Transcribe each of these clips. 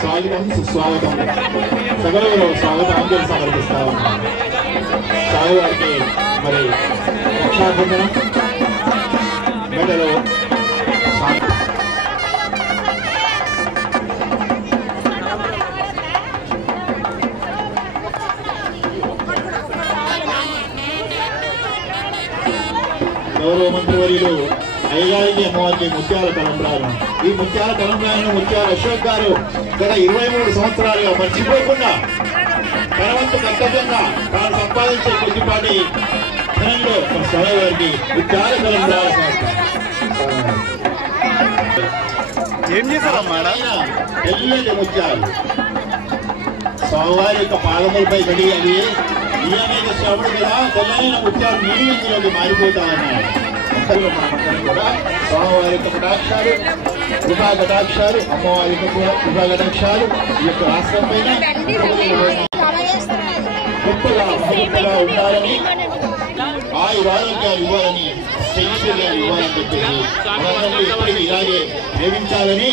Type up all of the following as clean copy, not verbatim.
స్వాగతం సుస్వాగతం సగలు స్వాగతాంజలి సమర్పిస్తా ఉన్నాం. సాయి వారికి మరి రక్షాబంధనం మెడలో గౌరవ మంత్రివర్యులు అయ్యగారికి అమ్మవారికి ముత్యాల తలంబ్రాలు. ఈ ముత్యాల తలంబ్రాలను ముత్యాల అశోక్ గారు గత 23 సంవత్సరాలుగా మర్చిపోకుండా ధనవంతు కర్తవ్యంగా తాను సంపాదించే కొద్దిపాటి ధనంలో స్వామి వారికి ముత్యాల తలంబ్రాలు ఏం చేశారమ్మా తెల్లటి ముత్యాలు స్వామివారి యొక్క పాదములపై పడి అవి నియమిత శ్రవణుడు కదా తెల్లైన ముత్యాలు నీళ్ళలోకి మారిపోతా ఉన్నాయి. కూడా స్వామివారి యొక్క కటాక్షాలు కృపా కటాక్షాలు అమ్మవారి యొక్క కృపా కటాక్షాలు ఈ యొక్క రాష్ట్రం పైన గొప్పగా గొప్పగా ఉండాలని ఆయురారోగ్యాలు ఇవ్వాలని శైశ్వర్యాలు ఇవ్వాలని చెప్పేసి మనందరూ ఎప్పటికీ ఇలాగే ప్రేమించాలని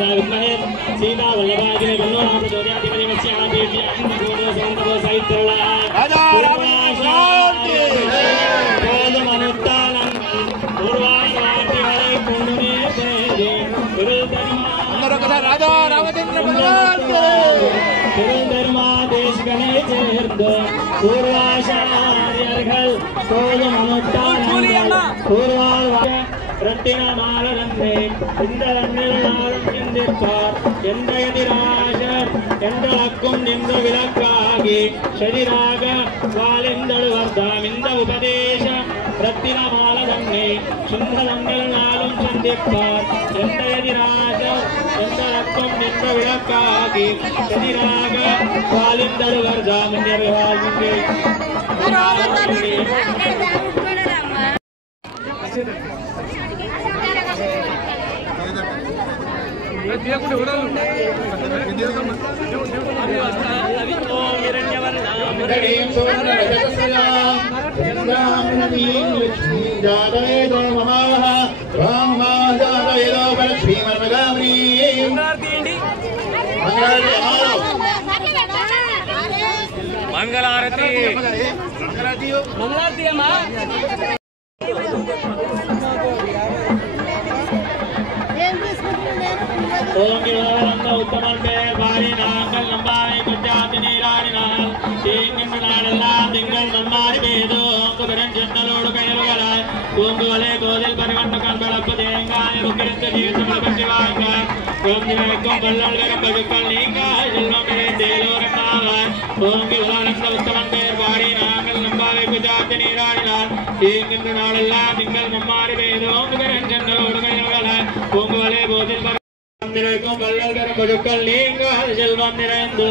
सीता वल्लभाजी में बन्नो राम प्रचोदयाधिपति मत्स्या देवी अंधकोटो संतको साहित्यला राजा रामशांति कोदमनुत्तानं पूर्वाणवाति हरे कुंडमे तेजे गुरुधर्मा अंदर कथा राजा रामचंद्र भगवान गुरुधर्मा देश गणे चेर्दो पूर्वाचार्यर्गल कोदमनुत्तानं पूर्वाणवाति रत्तिना मालरन्ने इंद्ररन्निरनारं चिंदिप्पार चंद्रयतिराशर चंद्रलक्कुं निंद्र विलक्कागी शरीराग वालिंदल वर्धामिंद उपदेश रत्तिना मालरन्ने शुंभरन्निरनारं चिंदिप्पार चंद्रयतिराशर चंद्रलक्कुं निंद्र विलक्कागी शरीराग वालिंदल वर्धामिंद विवाल्मिके मंगलारती मंगलारती अम्मा ओम विवाहंग उत्तमंते बारी नाकल लंबाई गुजात नीरानी नाल तीन नाडल्ला दिंगल नम्मारी बेदो कुदरन जन्नलोड कयलुगलाय कुंगोले गोदिल परिवंत कंबळप्पु देंगाय रुकिरंत जीवितम लभशिवाय ओम दिनैक्कम बल्लल्गरम बगुकल नींगाय जल्लोमे देलोरनावाय ओम विवाहंग उत्तमंते बारी नाकल लंबाई गुजात नीरानी नाल तीन नाडल्ला दिंगल नम्मारी बेदो कुदरन जन्नलोड कयलुगलाय कुंगोले गोदिल मंदिरको बल्लल कर बजुकल नींगा जलवन निरंदो